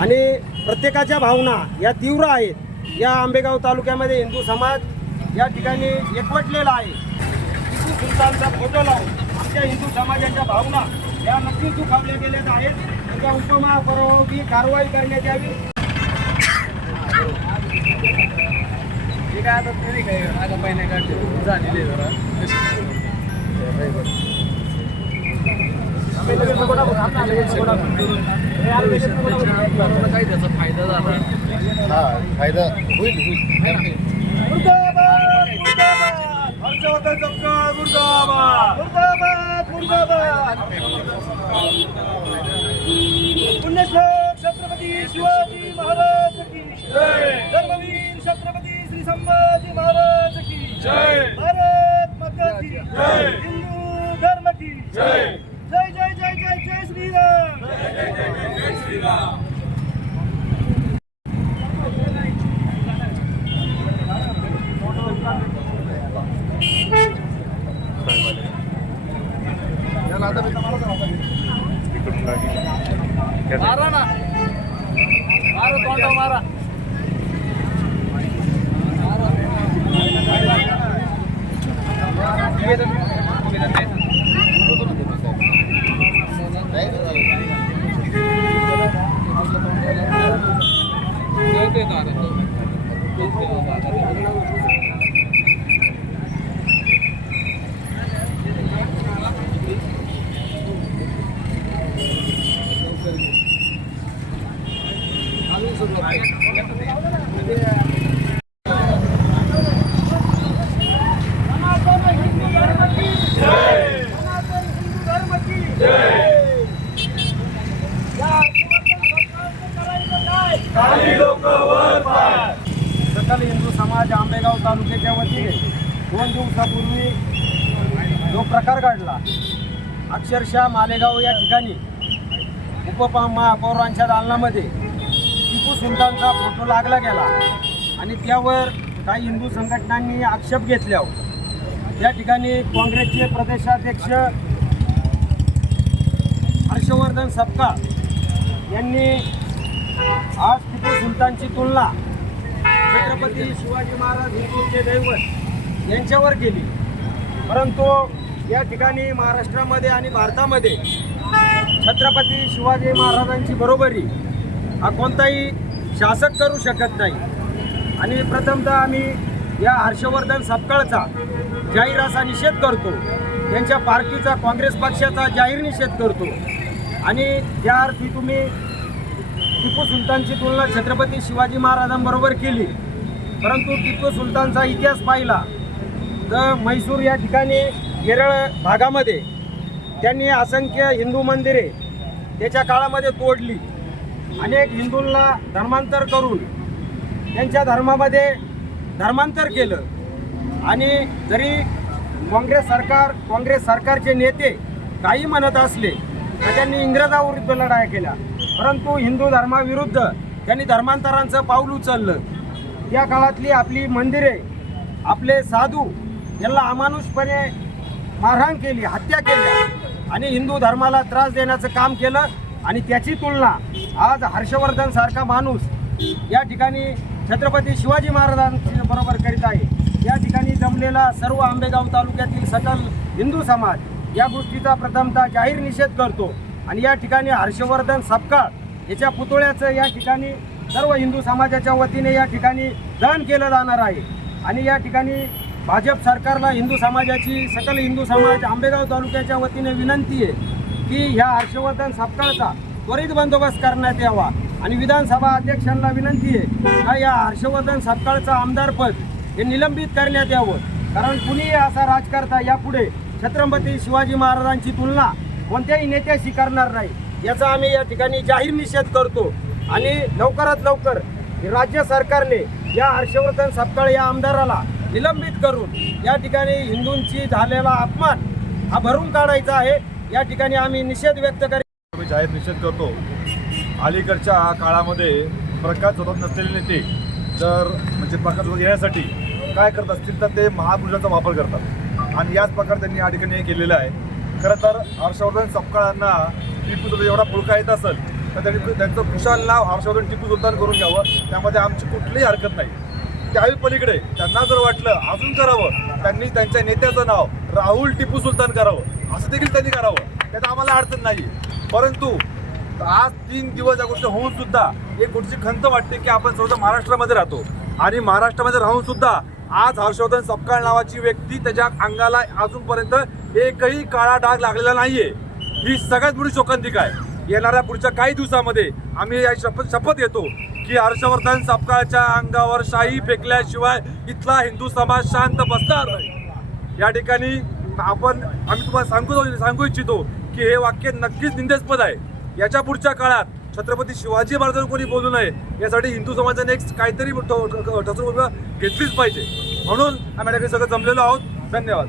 आणि प्रत्येकाच्या भावना या तीव्र आहेत. या आंबेगाव तालुक्यामध्ये हिंदू समाज या ठिकाणी एकवटलेला आहे. टिपू सुलतानचा फोटो लावून आमच्या हिंदू समाजाच्या भावना या नक्कीच दुखावल्या गेलेल्या आहेत. त्या उपमहापौरांची कारवाई करण्यात यावी. हे काय आता तरी काय आता पहिल्या काढले झालेले जरा काही त्याचा फायदा झाला. फायदा होईल. हर्षवर्धन सपकाळ मुर्दाबाद, मुर्दाबाद, मुर्दाबाद. पुण्यश्लोक छत्रपती शिवाजी महाराज की जय. धर्मवीर छत्रपती श्री संभाजी महाराज की जय. भारत माता की जय. हिंदू धर्म की जय. जय जय जय जय जय श्रीराम. जय जय जय जय श्रीराम. मारा ना, मारा तोंडा मारा. सकल हिंदू समाज आंबेगाव तालुक्याच्या वतीने 2 दिवसापूर्वी जो प्रकार घडला, अक्षरशः मालेगाव या ठिकाणी उपमहापौरांच्या दालनामध्ये टिपू सुलतानचा फोटो लागला गेला आणि त्यावर काही हिंदू संघटनांनी आक्षेप घेतल्यावर या ठिकाणी काँग्रेसचे प्रदेशाध्यक्ष हर्षवर्धन सपकाळ यांनी आज टिपू सुलतानची तुलना छत्रपती शिवाजी महाराज हिंदूंचे दैवत यांच्यावर केली. परंतु या ठिकाणी महाराष्ट्रामध्ये आणि भारतामध्ये छत्रपती शिवाजी महाराजांची बरोबरी हा कोणताही शासक करू शकत नाही. आणि प्रथमतः आम्ही या हर्षवर्धन सपकाळचा जाहीर असा निषेध करतो. त्यांच्या पार्टीचा, काँग्रेस पक्षाचा जाहीर निषेध करतो. आणि त्या अर्थी तुम्ही टिपू सुलतानची तुलना छत्रपती शिवाजी महाराजांबरोबर केली. परंतु टिपू सुलतानचा इतिहास पाहिला तर म्हैसूर या ठिकाणी केरळ भागामध्ये त्यांनी असंख्य हिंदू मंदिरे त्याच्या काळामध्ये तोडली. अनेक हिंदूंना धर्मांतर करून त्यांच्या धर्मामध्ये धर्मांतर केलं. आणि जरी काँग्रेस सरकारचे नेते काही म्हणत असले तर त्यांनी इंग्रजाविरुद्ध लढाया केल्या, परंतु हिंदू धर्माविरुद्ध त्यांनी धर्मांतरांचं पाऊल उचललं. त्या काळातली आपली मंदिरे, आपले साधू यांना अमानुषपणे मारहाण केली, हत्या केल्या आणि हिंदू धर्माला त्रास देण्याचं काम केलं. आणि त्याची तुलना आज हर्षवर्धन सारखा माणूस या ठिकाणी छत्रपती शिवाजी महाराजांच्या बरोबर करीत आहे. या ठिकाणी जमलेला सर्व आंबेगाव तालुक्यातील सकल हिंदू समाज या गोष्टीचा प्रथमतः जाहीर निषेध करतो. आणि या ठिकाणी हर्षवर्धन सपकाळ याच्या पुतळ्याचं या ठिकाणी सर्व हिंदू समाजाच्या वतीने या ठिकाणी दहन केलं जाणार आहे. आणि या ठिकाणी भाजप सरकारला हिंदू समाजाची, सकल हिंदू समाज आंबेगाव तालुक्याच्या वतीने विनंती आहे की ह्या हर्षवर्धन सपकाळचा त्वरित बंदोबस्त करण्यात यावा. आणि विधानसभा अध्यक्षांना विनंती आहे का या हर्षवर्धन सपकाळचं आमदारपद हे निलंबित करण्यात यावं. कारण कुणीही असा राजकर्ता यापुढे छत्रपती शिवाजी महाराजांची तुलना कोणत्याही नेत्याशी करणार नाही, याचा आम्ही या ठिकाणी जाहीर निषेध करतो. आणि लवकरात लवकर राज्य सरकारने या हर्षवर्धन सपकाळ या आमदाराला निलंबित करून या ठिकाणी हिंदूंची झालेला अपमान हा भरून काढायचा आहे. या ठिकाणी आम्ही निषेध व्यक्त करू. जाहीर निषेध करतो. अलीकडच्या काळामध्ये प्रकाश होत नसलेले नेते जर म्हणजे प्रकाश येण्यासाठी काय करत असतील तर ते महापुरुषांचा वापर करतात आणि याच प्रकारे त्यांनी या ठिकाणी केलेलं आहे. खरं तर हर्षवर्धन सपकाळांना टिपू सुलतान एवढा पुळका येत असेल तर त्यांनी त्यांचं खुशाल नाव हर्षवर्धन टिपू सुलतान करून घ्यावं, त्यामध्ये आमची कुठलीही हरकत नाही. त्याही पलीकडे त्यांना जर वाटलं अजून करावं, त्यांनी त्यांच्या नेत्याचं नाव राहुल टिपू सुलतान करावं, असं देखील त्यांनी करावं, त्यात आम्हाला अडचण नाही. परंतु आज 3 दिवस या गोष्ट होऊन सुद्धा एक कुठची खंत वाटते की आपण सर्व महाराष्ट्रामध्ये राहतो आणि महाराष्ट्रामध्ये राहून सुद्धा आज हर्षवर्धन सपकाळ नावाची व्यक्ती त्याच्या अंगाला अजूनपर्यंत एकही काळा डाग लागलेला नाहीये. ही सगळ्यात मोठी शोकांतिका आहे. येणाऱ्या पुढच्या काही दिवसामध्ये आम्ही या शपथ घेतो की हर्षवर्धन सपकाळच्या अंगावर शाई फेकल्याशिवाय इथला हिंदू समाज शांत बसणार नाही. या ठिकाणी आम्ही तुम्हाला सांगू इच्छितो की हे वाक्य नक्कीच निंदास्पद आहे. याच्या पुढच्या काळात छत्रपती शिवाजी महाराजांना कोणी बोलू नये यासाठी हिंदू समाजाने एक काहीतरी ठरवून घेतलीच पाहिजे. म्हणून आम्ही सगळं जमलेलो आहोत. धन्यवाद.